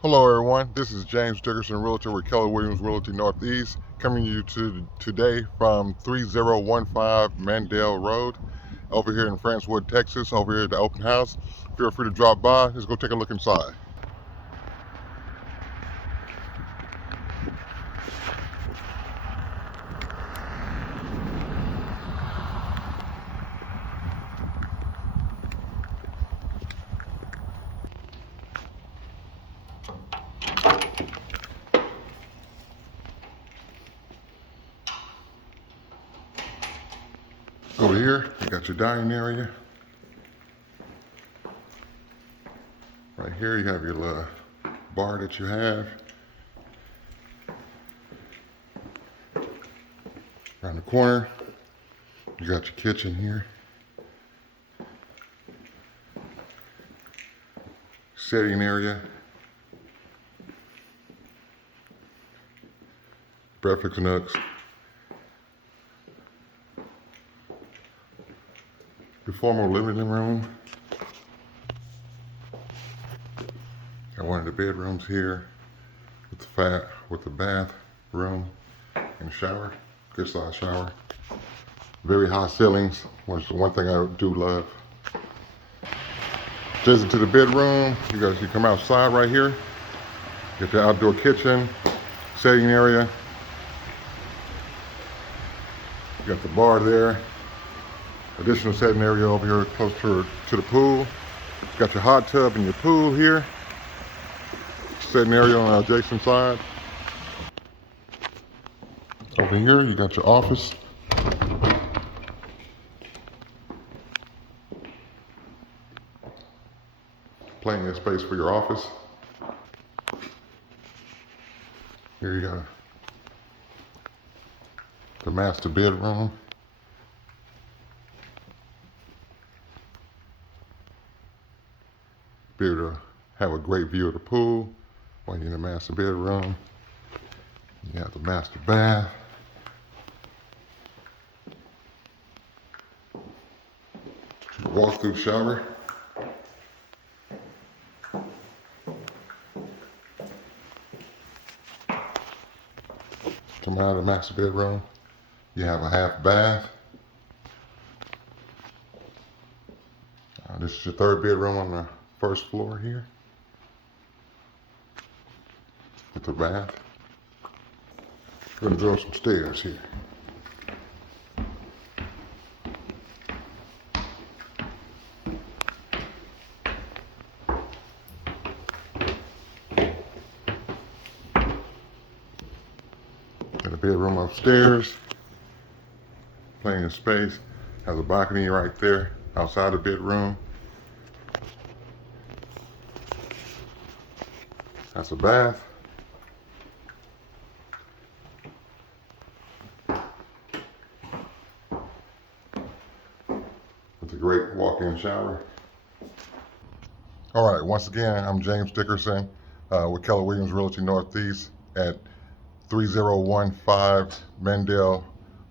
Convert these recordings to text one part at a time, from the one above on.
Hello everyone, this is James Dickerson, Realtor with Keller Williams Realty Northeast, coming to you today from 3015 Mandale Road, over here in Friendswood, Texas, over here at the open house. Feel free to drop by. Let's go take a look inside. Over here, you got your dining area. Right here, you have your little bar that you have. Around the corner, you got your kitchen here. Sitting area. Breakfast nooks. Your formal living room. Got one of the bedrooms here with the bathroom and shower. Good size shower. Very high ceilings, which is one thing I do love. Adjacent to the bedroom, you come outside right here. Get the outdoor kitchen, setting area. You got the bar there. Additional setting area over here close to the pool. You got your hot tub and your pool here. Setting area on the adjacent side. Over here, you got your office. Plenty of space for your office. Here you got the master bedroom. Be able to have a great view of the pool while you're in the master bedroom. You have the master bath. Walk-through shower. Coming out of the master bedroom, you have a half bath. This is your third bedroom on the first floor here with the bath. We're gonna go some stairs here. Got a bedroom upstairs, plenty of space. Has a balcony right there outside the bedroom. That's a bath. With a great walk-in shower. All right, once again, I'm James Dickerson with Keller Williams Realty Northeast at 3015 Mandale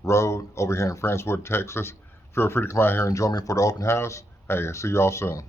Road over here in Friendswood, Texas. Feel free to come out here and join me for the open house. Hey, see you all soon.